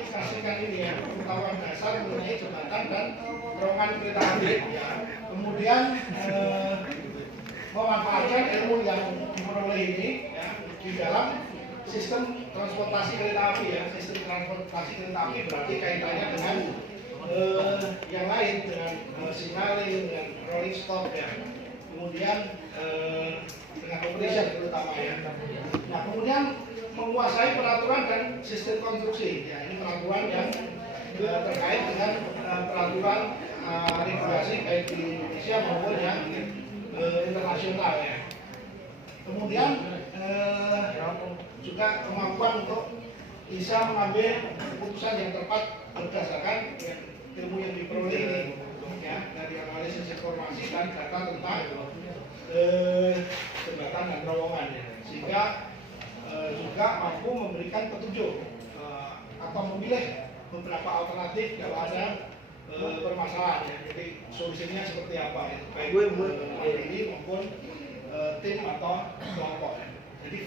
mengaplikasikan ini ya, pengetahuan dasar mengenai jembatan dan terowongan kereta api ya. Kemudian memanfaatkan ilmu yang diperoleh ini ya, di dalam sistem transportasi kereta api ya. Sistem transportasi kereta api berarti kaitannya dengan yang lain, dengan signaling, dengan rolling stock ya. Kemudian dengan operation terutama ya. Nah, kemudian menguasai peraturan dan sistem konstruksi ya. Ini peraturan yang terkait dengan peraturan regulasi baik di Indonesia maupun yang internasional ya. Kemudian juga kemampuan untuk bisa mengambil keputusan yang tepat berdasarkan ilmu yang diperoleh ini ya, dari analisis informasi dan data tentang jembatan dan terowongan ya. Sehingga juga mampu memberikan petunjuk atau memilih beberapa alternatif kalau ada permasalahan ya. Jadi solusinya seperti apa ya, baik mandiri maupun tim atau kelompok ya. Jadi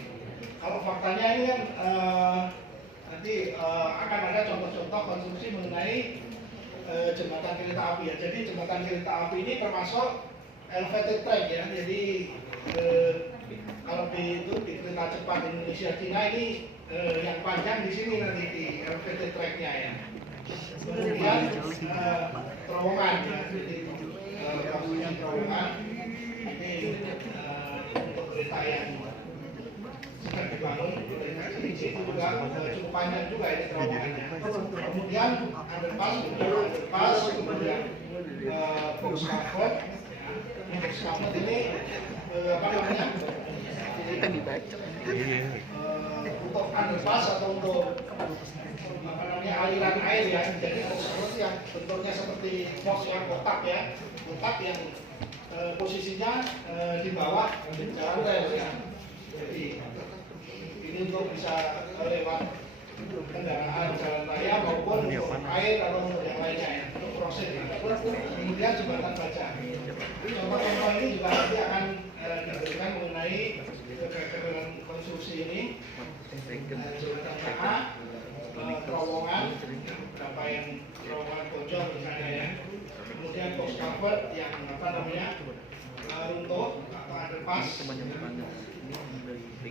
kalau faktanya ini kan nanti akan ada contoh-contoh konstruksi mengenai jembatan kereta api ya. Jadi jembatan kereta api ini termasuk elevated track ya. Jadi kalau di kereta cepat Indonesia Cina ini yang panjang di sini nanti di elevated tracknya ya. Kemudian terowongan ya. Jadi terowongan ini untuk kereta yang sedang dibangun ini juga cukup panjang juga ini terowongannya. Kemudian underpass, kemudian box culvert. Box culvert ini apa namanya? Kita dibaca. Untuk underpass atau untuk apa namanya aliran air ya. Jadi box culvert yang bentuknya seperti box yang kotak ya, kotak yang posisinya di bawah jalan rel ya. Jadi ini untuk bisa lewat kendaraan jalan raya maupun untuk air atau untuk yang lainnya ya, untuk proses ya. Kemudian jembatan baja. Contoh-contoh ini juga nanti akan diberikan mengenai kegagalan konstruksi ini. Jembatan tengah, terowongan, berapa yang terowongan bocor misalnya ya. Kemudian box culvert yang apa namanya runtuh atau underpass.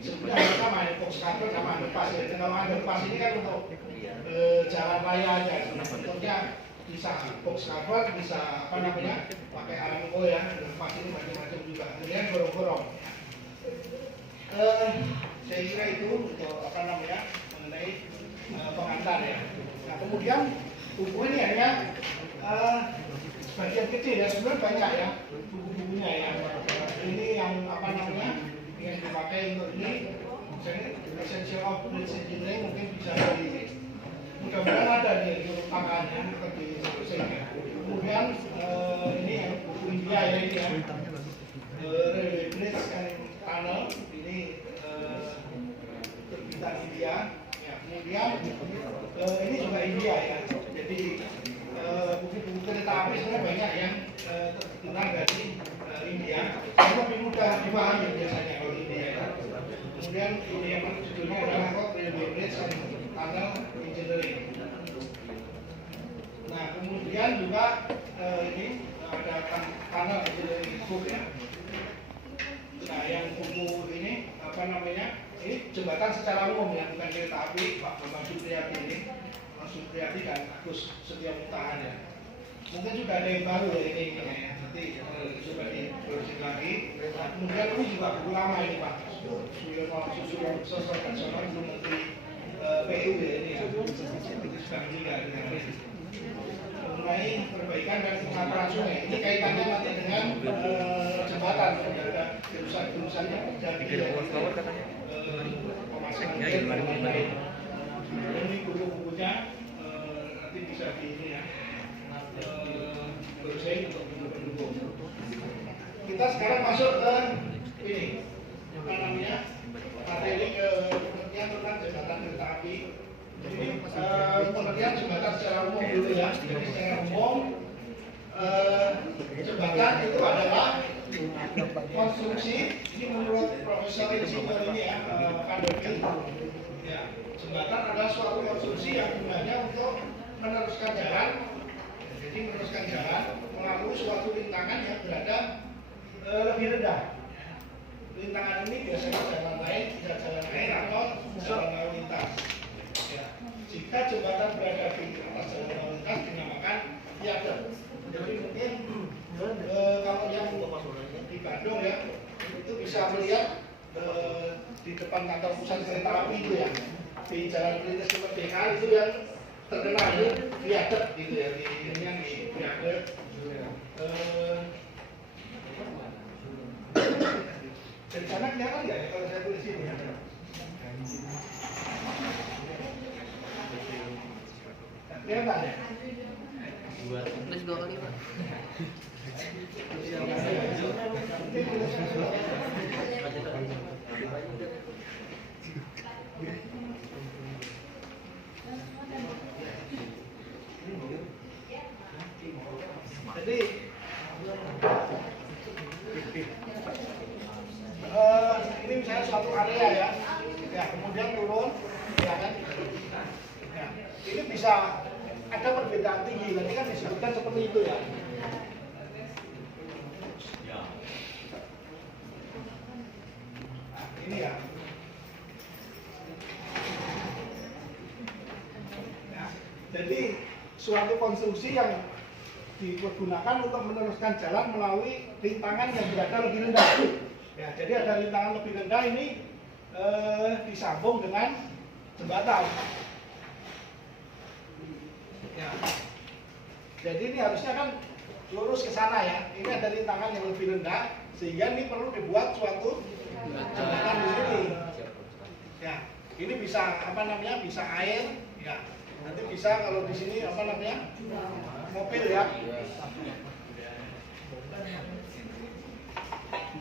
Sebenarnya sama ya, box culvert sama underpass ya. Kalau underpass ini kan untuk jalan raya aja. Bentuknya bisa box culvert, bisa apa namanya pakai arangko ya. Underpass ini macam-macam juga. Kemudian gorong-gorong. Saya kira itu untuk apa namanya mengenai pengantar ya. Nah kemudian buku ini hanya bagian kecil ya, sebenarnya banyak ya buku-bukunya ya. Ini yang apa namanya yang dipakai untuk ini, Essential of Bridge Engineering mungkin bisa di mudah-mudahan ada di tangannya atau di sini. Kemudian ini yang buku India ya ini ya, Railway Bridge and Tunnel ini terbitan India. Ya, kemudian ini juga India ya. Jadi buku-buku kereta api sebenarnya banyak yang terbitan dari India. Ini lebih mudah dipahami biasanya kalau India ya. Kemudian ini yang judulnya adalah Railway Bridge and Tunnel Engineering. Nah kemudian juga ini ada Tunnel Engineering book ya. Nah yang buku ini apa namanya? Ini jembatan secara umum ya, bukan kereta api. Pak Bambang Supriyadi ini, Mas Supriyadi dan Agus Setia Mutahan ya. Mungkin juga ada yang baru ya ini ya. Nanti sudah diproduksi lagi. Nah, kemudian ini juga buku lama ini Pak Suyono Sosok dan Sono Guru Menteri PU ya ini ya. Sedang juga mengenai perbaikan dan pengaturan sungai. Ini kaitannya nanti dengan jembatan, ada jurusan-jurusan yang terjadi pemasangan ini buku-bukunya nanti bisa di ini ya bersaing untuk pendukung. Kita sekarang masuk ke ini apa namanya materi pengertian tentang jembatan kereta api. Ini pengertian jembatan secara umum dulu ya. Jadi secara umum jembatan itu adalah konstruksi, ini menurut Profesor Insinyur ini ya, Pandemi ya, jembatan adalah suatu konstruksi yang gunanya untuk meneruskan jalan. Jadi meneruskan jalan melalui suatu rintangan yang berada lebih rendah. Rintangan ini biasanya jalan lain, tidak jalan air atau jalan lalu lintas. Ya. Jika jembatan berada di atas jalan lalu lintas dinamakan viaduct. Jadi mungkin kalau yang di Bandung ya itu bisa melihat di depan kantor pusat kereta api itu ya, di Jalan Perintis Merdeka itu yang terkenal itu viaduct gitu ya, di ini yang di viaduct. Dari sana kelihatan nggak ya kalau saya tulis ini? Kelihatan ya? Terus 2 kali, Pak. Jadi ini misalnya suatu area ya, ya kemudian turun, ya kan? Ya, ini bisa ada perbedaan tinggi, nanti kan disebutkan seperti itu ya. Nah, ini ya. Ya, jadi suatu konstruksi yang digunakan untuk meneruskan jalan melalui rintangan yang berada lebih rendah. Ya, jadi ada rintangan lebih rendah ini disambung dengan jembatan. Ya. Jadi ini harusnya kan lurus ke sana ya. Ini ada rintangan yang lebih rendah sehingga ini perlu dibuat suatu jembatan di sini. Ya, ini bisa apa namanya? Bisa air, ya. Nanti bisa kalau di sini apa namanya? Mobil ya.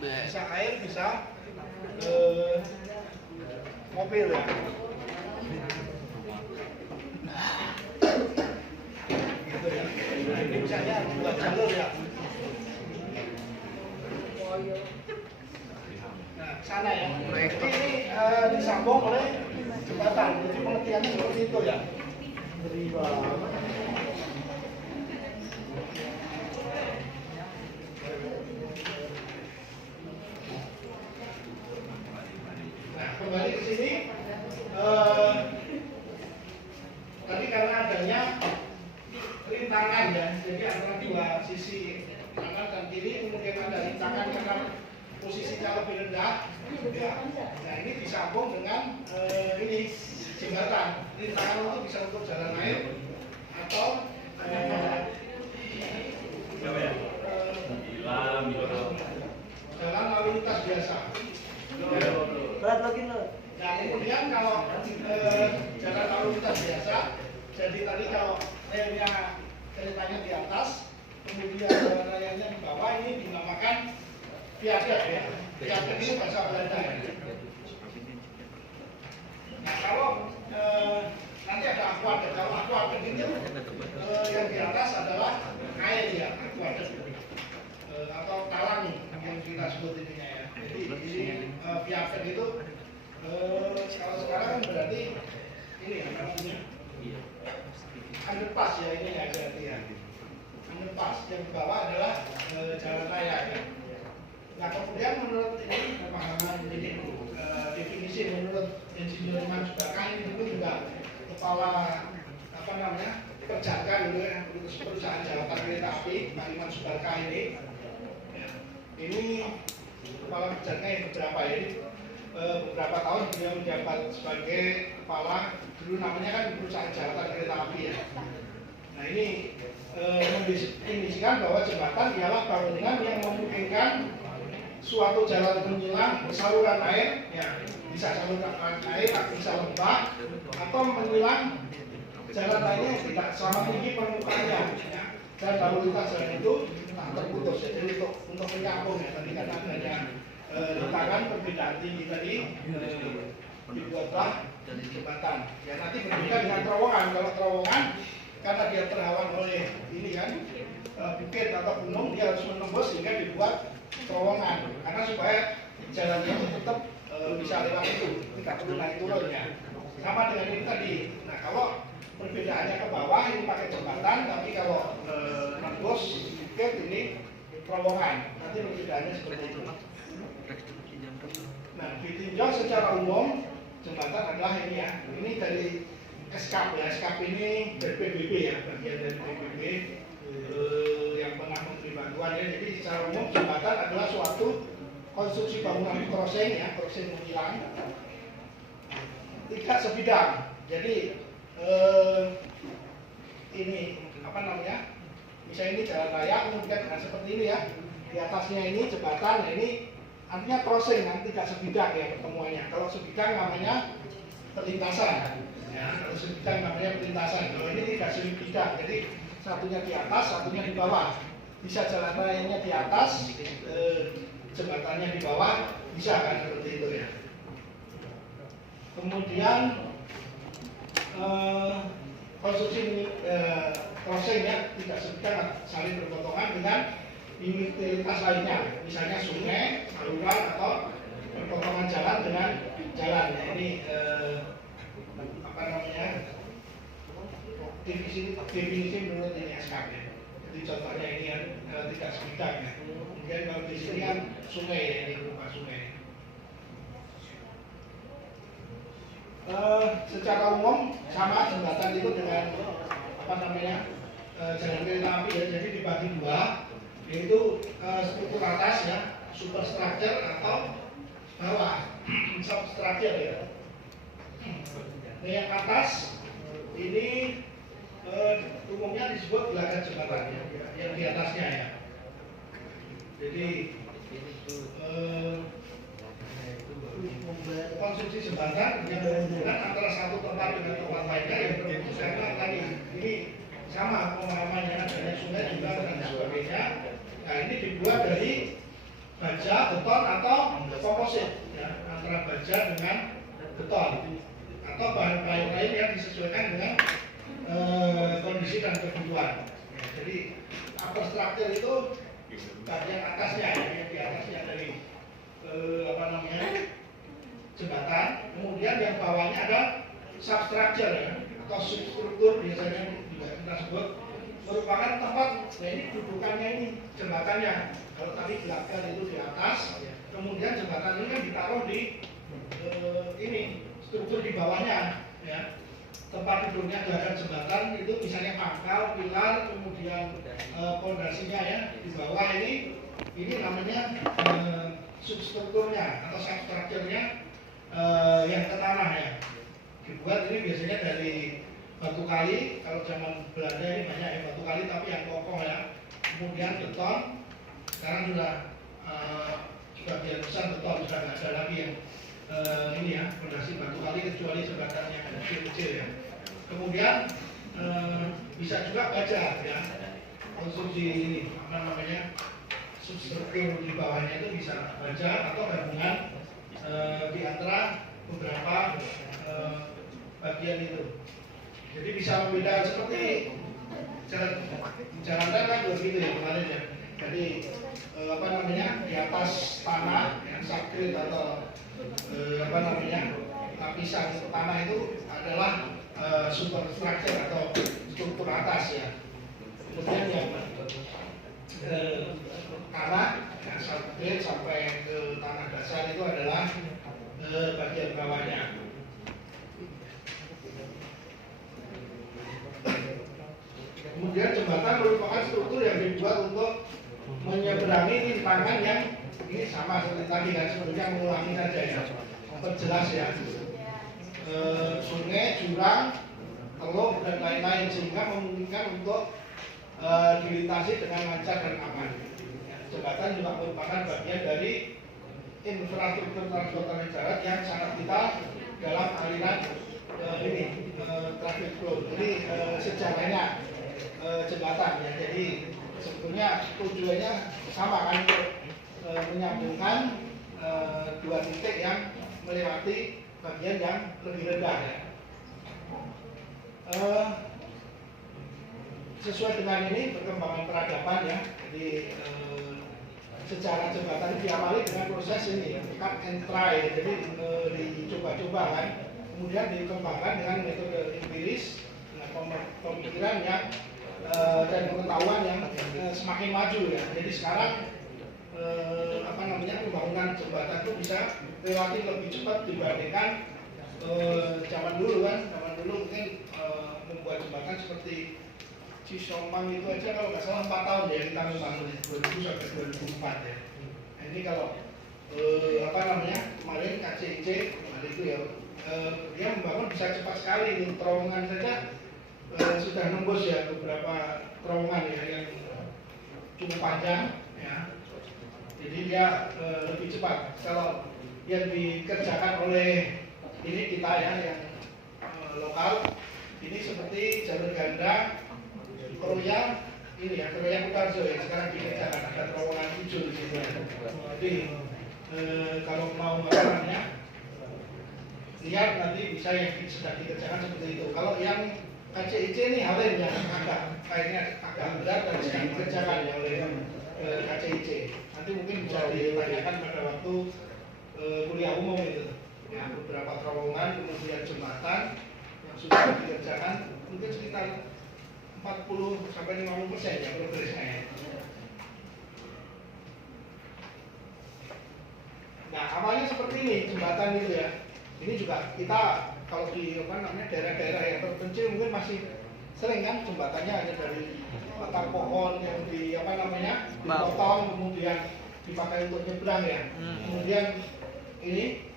Bisa air, bisa mobil ya. Gitu ya. Nah, ini misalnya buat jalur ya. Nah, sana ya. Jadi ini disambung oleh jembatan. Jadi pengertiannya seperti itu ya. Nah, kembali ke sini. Tadi karena adanya rintangan ya, jadi antara dua sisi kanan dan kiri, kemudian ada rintangan karena posisinya lebih rendah. Ya. Nah, ini disambung dengan ini jembatan. Rintangan itu bisa untuk jalan air atau jalan lalu lintas biasa. Nah, kemudian kalau jalan lalu lintas biasa, jadi tadi kalau relnya ceritanya di atas, kemudian jalan rayanya di bawah, ini dinamakan viaduct ya. Viaduct ini bahasa Belanda. Nah, kalau nanti ada aqueduct, kalau aqueduct itu yang di atas adalah air ya, aqueduct atau talang yang kita sebut ininya ya. Jadi ini viaduct itu kalau sekarang kan berarti ini ya namanya underpass ya, ini ya berarti ya. Underpass yang di bawah adalah jalan raya ya. Nah, kemudian menurut ini pemahaman ini definisi menurut Insinyur Iman Subaka ini juga kepala apa namanya perjaka gitu ya, perusahaan jawatan kereta api Pak Iman Subaka ini kepala perjaka yang berapa ini beberapa tahun beliau menjabat sebagai kepala, dulu namanya kan perusahaan jawatan kereta api ya. Nah, ini mendefinisikan bahwa jembatan ialah bangunan yang memungkinkan suatu jalan menyilang saluran air, ya bisa saluran air, bisa lembah, atau menyilang jalan lainnya yang tidak sama tinggi permukaannya, ya. Dan lalu lintas jalan itu tak terputus. Jadi untuk menyambung ya, tadi kan adanya rintangan perbedaan tinggi tadi dibuatlah dari jembatan. Ya nanti berbeda dengan terowongan. Kalau terowongan karena dia terhalang oleh ini kan bukit atau gunung, dia harus menembus sehingga dibuat terowongan karena supaya jalannya itu tetap bisa lewat itu, tidak perlu naik turunnya. sama dengan ini tadi. Nah kalau perbedaannya ke bawah ini pakai jembatan, tapi kalau nembus sedikit ini terowongan. Nanti perbedaannya seperti itu. Nah ditinjau secara umum jembatan adalah ini ya. Ini dari SKP ya. SKP ini dari PBB ya, bagian dari PBB yang pernah memberi bantuan ya. Jadi secara umum jembatan adalah suatu konstruksi bangunan crossing ya, crossing menyilang tidak sebidang. Jadi ini apa namanya? Misalnya ini jalan raya, kemudian seperti ini ya. Di atasnya ini jembatan, nah ini artinya crossing kan tidak sebidang ya pertemuannya. Kalau sebidang namanya perlintasan. Ya, kalau sebidang namanya perlintasan. Kalau ini tidak sebidang, jadi satunya di atas, satunya di bawah. Bisa jalan rayanya di atas, jembatannya di bawah, bisa kan seperti itu ya. Kemudian konstruksi crossing ya tidak sebidang saling berpotongan dengan utilitas lainnya, misalnya sungai, saluran atau perpotongan jalan dengan jalan. Ya, ini apa namanya definisi menurut ini SKP. Jadi contohnya ini yang tidak sebidang ya. Kemudian kalau di sini kan sungai ya, ini berupa sungai. Secara umum sama jembatan itu dengan apa namanya jalan kereta api ya, jadi dibagi dua, yaitu struktur atas ya, superstructure atau bawah substructure ya. Nah, yang atas ini umumnya disebut gelagat jembatan ya, yang di atasnya ya. Jadi konstruksi jembatan yang menghubungkan antara satu tempat dengan tempat lainnya yang berbeda karena tadi ini sama pemahamannya adanya sungai juga dan sebagainya. Nah ini dibuat dari baja, beton atau komposit ya, antara baja dengan beton atau bahan-bahan lain yang disesuaikan dengan kondisi dan kebutuhan. Ya, jadi upper structure itu bagian atasnya ya, yang di atasnya dari apa namanya jembatan, kemudian yang bawahnya ada substructure ya, atau substruktur biasanya juga kita sebut, merupakan tempat. Nah ini dudukannya ini jembatannya. Kalau tadi gelagat itu di atas, kemudian jembatan ini kan ditaruh di ini struktur di bawahnya ya. Tempat duduknya gelagat jembatan itu misalnya pangkal, pilar, kemudian pondasinya ya di bawah ini namanya substrukturnya atau substrukturnya yang ke tanah ya. Dibuat ini biasanya dari batu kali, kalau zaman Belanda ini banyak ya batu kali tapi yang kokoh ya. Kemudian beton, sekarang sudah sebagian besar beton, sudah nggak ada lagi yang ini ya fondasi batu kali kecuali jembatan yang kecil-kecil ya. Kemudian bisa juga baja ya, konstruksi ini apa namanya substruktur di bawahnya itu bisa baja atau gabungan di antara beberapa bagian itu. Jadi bisa membedakan seperti jalan rel kan begitu ya kemarin ya. Jadi apa namanya di atas tanah yang sakrit atau apa namanya lapisan tanah itu adalah superstructure atau struktur atas ya. Kemudian yang tanah yang sakrit sampai ke tanah dasar itu adalah bagian bawahnya. Kemudian jembatan merupakan struktur yang dibuat untuk menyeberangi rintangan yang ini sama seperti tadi kan, sebetulnya mengulangi saja ya, memperjelas ya, sungai, jurang, teluk dan lain-lain sehingga memungkinkan untuk dilintasi dengan lancar dan aman. Jembatan juga merupakan bagian dari infrastruktur transportasi darat yang sangat vital dalam aliran ini traffic flow. Jadi sejarahnya jembatan ya. Jadi sebetulnya tujuannya sama kan untuk menyambungkan dua titik yang melewati bagian yang lebih rendah ya. Sesuai dengan ini perkembangan peradaban ya. Jadi secara jembatan diawali dengan proses ini ya, cut and try. Jadi dicoba-coba kan. kemudian dikembangkan dengan metode empiris, dengan pemikiran yang dan pengetahuan yang semakin maju ya. Jadi sekarang pembangunan jembatan itu bisa relatif lebih cepat dibandingkan zaman dulu kan. Zaman dulu mungkin membuat jembatan seperti Cisomang itu aja kalau nggak salah 4 tahun ya kita membangun 2000 sampai 2004 ya. Nah, ini kalau kemarin KCIC kemarin itu ya dia membangun bisa cepat sekali nih, terowongan saja sudah nembus ya beberapa terowongan ya yang cukup panjang ya. Jadi dia lebih cepat. Kalau yang dikerjakan oleh ini kita ya yang lokal ini seperti jalur ganda Kroya ini ya, Kroya Kutarjo yang sekarang dikerjakan, ada terowongan 7 di situ. Jadi kalau mau lihat nanti bisa yang sudah dikerjakan seperti itu. Kalau yang KCIC ini hal yang kayaknya agak berat dan sedang dikerjakan ya oleh KCIC. Nanti mungkin bisa ditanyakan pada waktu kuliah umum itu. Ya, beberapa terowongan kemudian jembatan yang sudah dikerjakan mungkin sekitar 40 sampai 50% ya progresnya ya. Nah awalnya seperti ini jembatan itu ya. Ini juga kita kalau di daerah-daerah yang terpencil mungkin masih sering kan jembatannya hanya dari batang pohon yang dipotong kemudian dipakai untuk nyebrang ya. Kemudian ini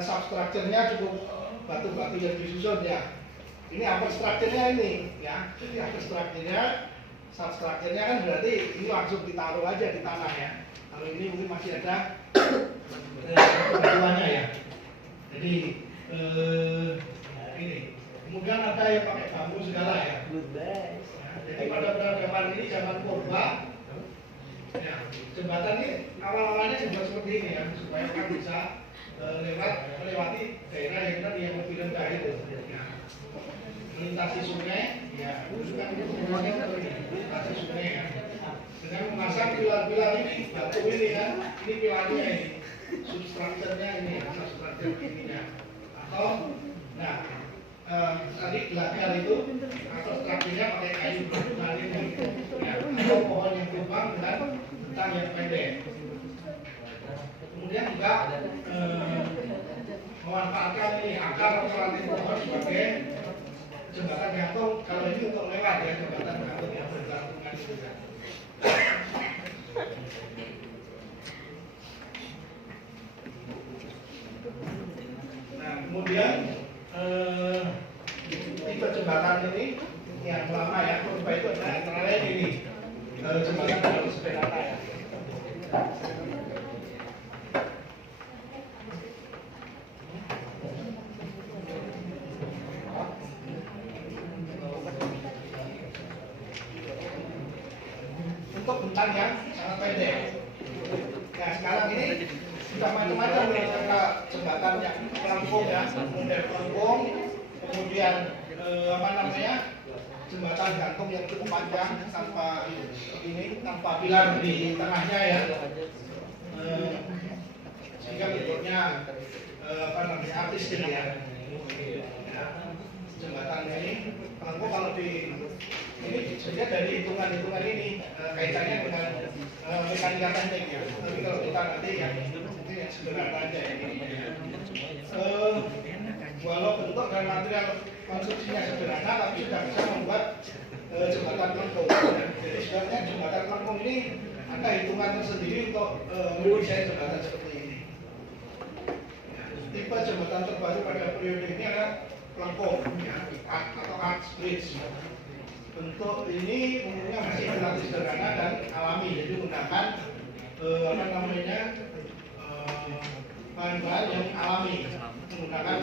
substructure-nya cukup batu-batu yang disusun ya. Ini upper structure-nya ini ya. Jadi upper structure-nya, substructure-nya kan berarti ini langsung ditaruh aja di tanah ya. Kalau ini mungkin masih ada batuannya ya. Jadi ini. Kemudian ada yang pakai bambu segala ya. Jadi pada peradaban ini zaman purba ya, jembatan ini awal-awalnya dibuat seperti ini ya, supaya kan bisa melewati daerah yang tadi yang lebih rendah itu. Ya. Melintasi sungai, ya, itu kan semuanya melintasi sungai ya. Dengan memasang pilar-pilar ini, batu ini kan, ini pilarnya ini, substrukturnya ini, substruktur ininya. Atau, nah, tadi pilar itu atau strukturnya pakai kayu berbentukan ini, ya, atau pohon yang tumbang dengan batang yang pendek. Kemudian juga memanfaatkan ini akar atau ranting pohon sebagai jembatan gantung. Kalau ini untuk lewat ya, jembatan gantung yang bergantungan itu kan. Nah kemudian tipe jembatan ini yang lama ya, purba itu ada antara lain ini jembatan jalur sepeda ya. Untuk bentang yang sangat pendek. Nah sekarang ini sudah macam-macam cara jembatan yang pelampung ya, model pelampung, kemudian jembatan gantung yang cukup panjang tanpa ini, tanpa pilar di tengahnya ya, sehingga bentuknya artistik ya. Jembatan ini pelampung kalau di ini sebenarnya dari hitungan-hitungan ini kaitannya dengan mekanika teknik ya. Tapi kalau kita nanti yang sederhana aja ini. Walau bentuk dan material konstruksinya sederhana, tapi sudah bisa membuat jembatan pelampung. Jadi sebenarnya jembatan pelampung ini ada hitungan tersendiri untuk mendesain jembatan seperti ini. Tipe jembatan terbaru pada periode ini adalah pelampung ya, atau arch bridge. Bentuk ini umumnya masih relatif sederhana dan alami, jadi menggunakan bahan-bahan yang alami, menggunakan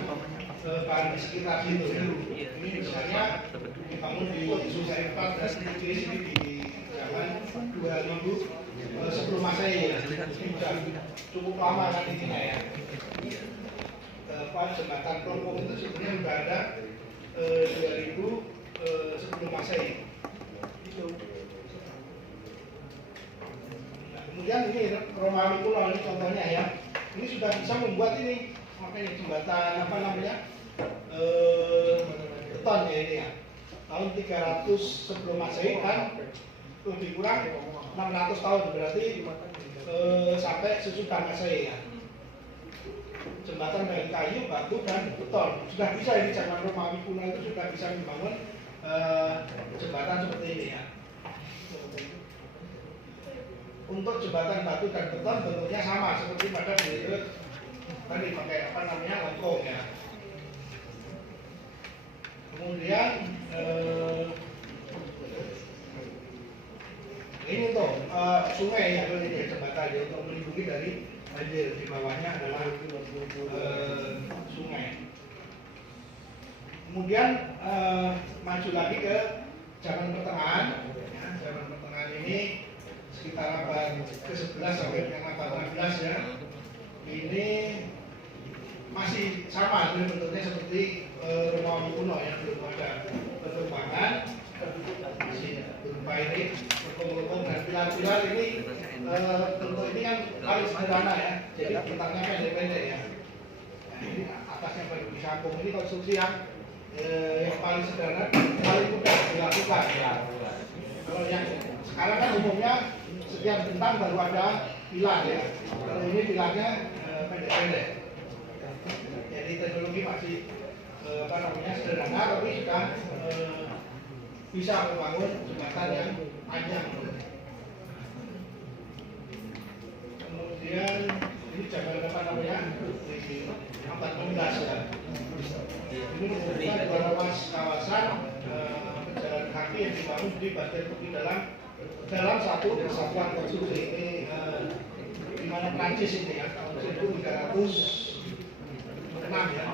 bahan di sekitar situ. Ini misalnya dibangun di Susah Empat dan di sini di zaman 2000 sebelum Masehi ya. Ini sudah cukup lama kan ini ya. Jembatan pelampung itu sebenarnya sudah ada 2000 sebelum Masehi. Nah, kemudian ini Romawi kuno ini contohnya ya. Ini sudah bisa membuat ini makanya jembatan beton ya ini ya. Tahun 300 sebelum Masehi kan lebih kurang 600 tahun berarti sampai sesudah Masehi ya. Jembatan dari kayu, batu dan beton sudah bisa ini zaman Romawi kuno itu sudah bisa membangun jembatan seperti ini ya. Untuk jembatan batu dan beton bentuknya sama seperti pada Beirut tadi pakai apa namanya lengkung ya. Kemudian ini tuh sungai ya ini jembatan ya untuk melindungi dari banjir. Di bawahnya adalah sungai. Kemudian maju lagi ke zaman pertengahan. Ya, zaman pertengahan ini sekitar abad ke-11 sampai dengan abad 16 ya. Ini masih sama bentuknya seperti Romawi kuno yang belum ada perkembangan, masih berupa ini berkumpul-kumpul dan pilar-pilar ini bentuk ini kan paling sederhana ya, jadi bentangnya pendek-pendek ya. Nah, ini atasnya baru disambung. Ini konstruksi yang paling sederhana, paling mudah dilakukan ya. Kalau yang sekarang kan umumnya sekian bentang baru ada pilar ya. Kalau ini pilarnya pendek-pendek. Jadi teknologi masih sederhana, tapi sudah bisa membangun jembatan yang panjang. Kemudian ini zaman di abad 16 ya. Ini merupakan dua ruas kawasan pejalan kaki yang dibangun di bagian tepi dalam satu kesatuan konstruksi. Ini di mana Prancis ini ya, tahun 1306 ya.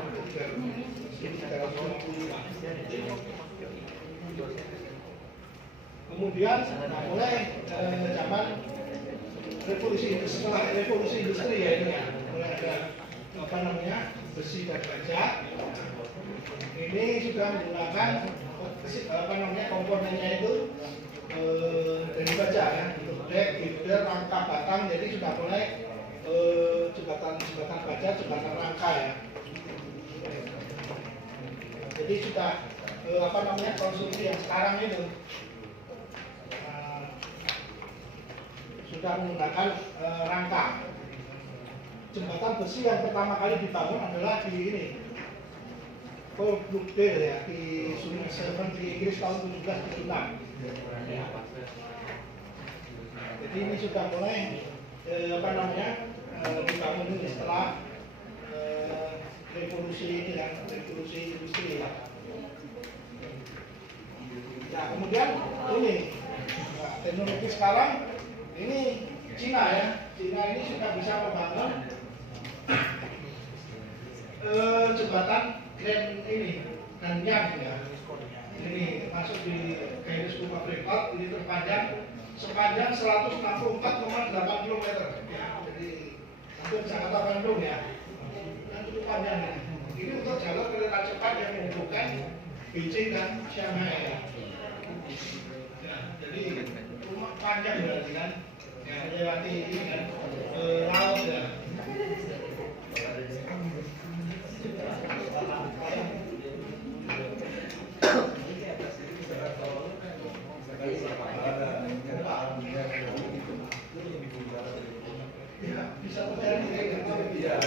Kemudian mulai zaman setelah revolusi industri ya ini ya, mulai ada besi dan baja. Ini sudah menggunakan komponennya itu dari baja ya, untuk dek, girder, rangka, batang. Jadi sudah mulai jembatan baja, jembatan rangka ya. Jadi sudah konstruksi yang sekarang itu sudah menggunakan rangka. Jembatan besi yang pertama kali dibangun adalah di ini, Paul Brookdale ya, di Sungai Severn di Inggris tahun 1776. Ya. Jadi ini sudah mulai dibangun ini setelah revolusi industri ya. Nah, kemudian ini teknologi sekarang ini Cina ya. Cina ini sudah bisa membangun jembatan Grand ini Nanyang ya. Ini masuk di Guinness Book of Record. Ini terpanjang sepanjang 164,8 km ya. Jadi hampir Jakarta Bandung ya. Cukup panjang ya. Ini untuk jalur kereta cepat yang menghubungkan Beijing dan Shanghai ya. Ya, jadi rumah panjang berarti kan, ya melewati ini kan laut ya. Ya, bisa terjadi ya.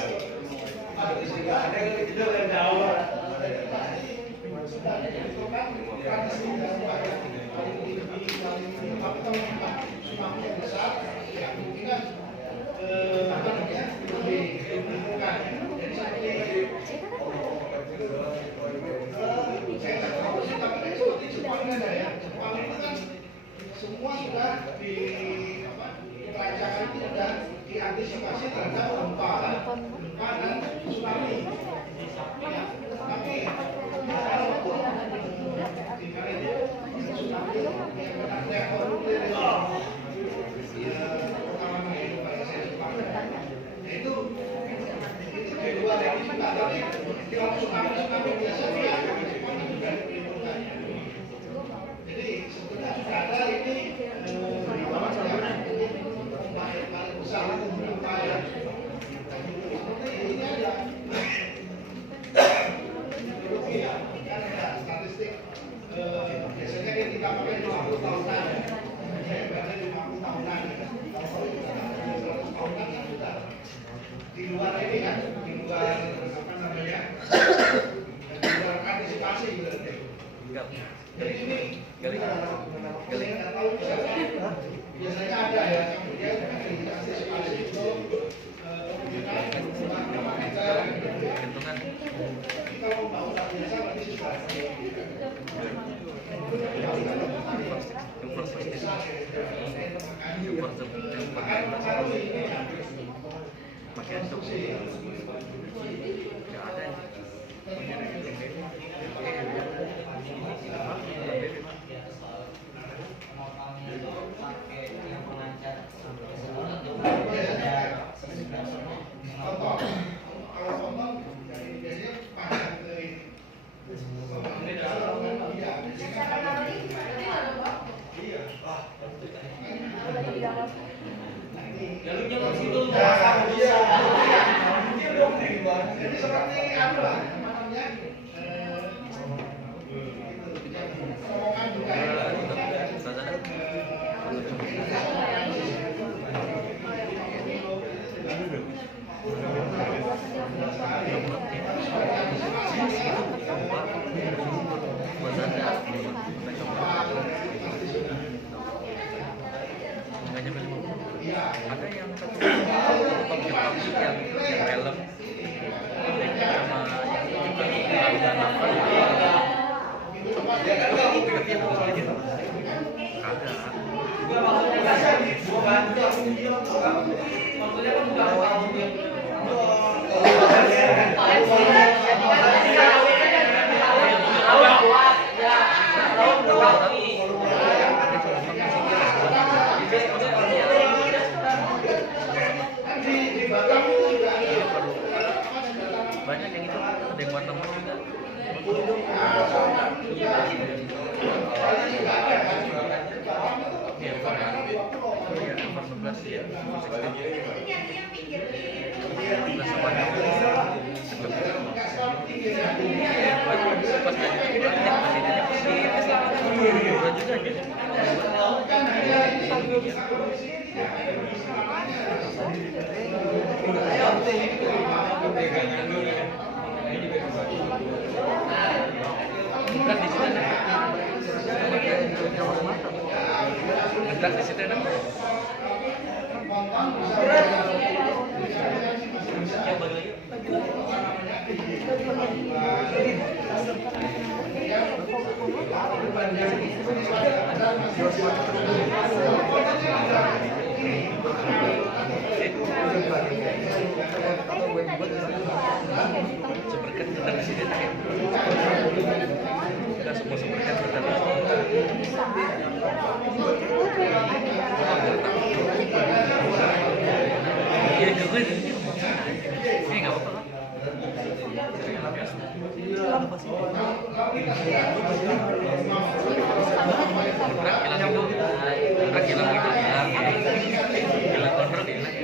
Semua sudah dirancangkan, itu sudah diantisipasi terhadap gempa dan tsunami. Ya, tapi kalau di mana itu tsunami yang benar-benar korupsi pertama itu pada saya Jepang. Itu kedua dari kita, tapi kalau tsunami biasa ya Jepang juga diperhitungkan. Jadi sebetulnya sudah ada ini di bawah yang paling besar gempa ya. Seperti ini ada teknologi Jadi ini kali nggak tahu biasanya ada ya, kemudian dikasih spasi untuk gantungan kalau mau tak biasa berarti susah. pakai untuk nggak ada Jadi seperti apa lah namanya omongan juga ada yang helm banyak yang itu ada yang warna merah juga ya nomor 11 ya Enggak di situ enak. Seberkat kita di sini ya. Enggak semua seberkat kita. Iya juga ini nggak apa-apa lah. Kontrak hilang kontrak hilang.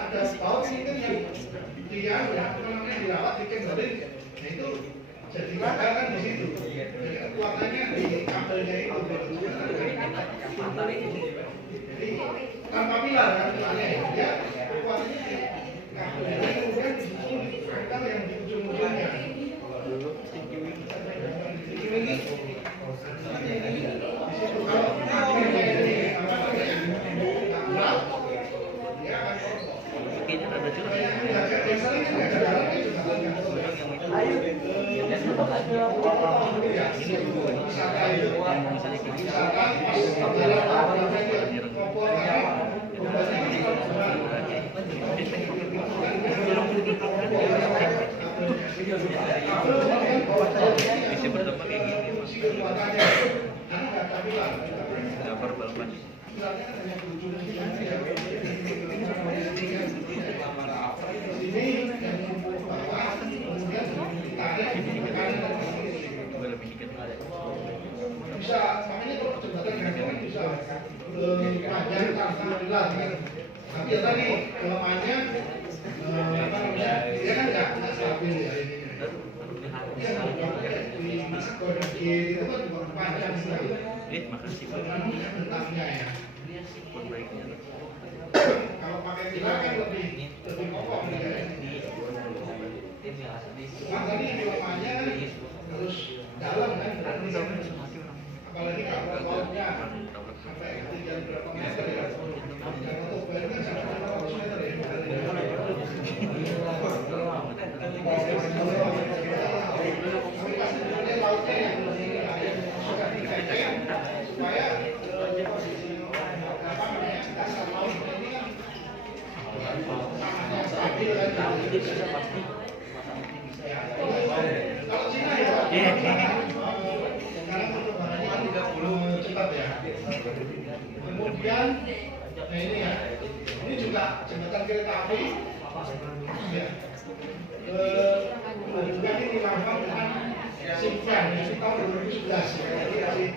Ada bau mungkin yang dirawat di Kendari, itu jadi gagal kan di situ. Jadi kekuatannya di kabelnya itu. Jadi tanpa pilar kan pilarnya ya, kekuatannya di kabelnya kemudian disusul angkal yang di ujung-ujungnya. Ini di situ kalau Kayaknya ada juga. Bisa bertemu kayak gini. Gambar balapan. Bilangnya kan hanya berujung di sini yang bawah, kemudian ditarik ke kanan dan ke kiri. Bisa, makanya kalau jembatan gantungan bisa panjang tanpa bilang kan. Tapi ya tadi kelemahannya apa namanya, dia kan nggak stabil ya ini. Dia di kode G itu kan juga panjang sekali. Makasih Pak. Bentangnya ya. Kalau pakai tiga kan lebih kokoh ya. Cuma tadi kelemahannya kan harus dalam kan. Apalagi kalau lautnya sampai ketinggian berapa meter ya. Kalau tubuhnya kan sampai 500 meter ya. Tapi lautnya yang sudah dikaitkan supaya posisi apa namanya dasar laut ini kan sangat stabil kan. Kalau Cina ya sekarang perkembangannya kan 30 cepat ya. Kemudian nah ini ya, ini juga jembatan kereta api ya. Juga ini dilambang dengan Simpang ya, tahun 2011 ya. Jadi masih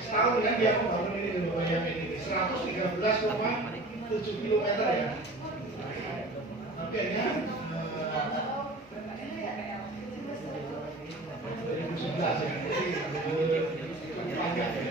setahun kan dia membangun ini di bawahnya ini 113,7 km ya. Oke ya. 2011 ya. Jadi panjang ya.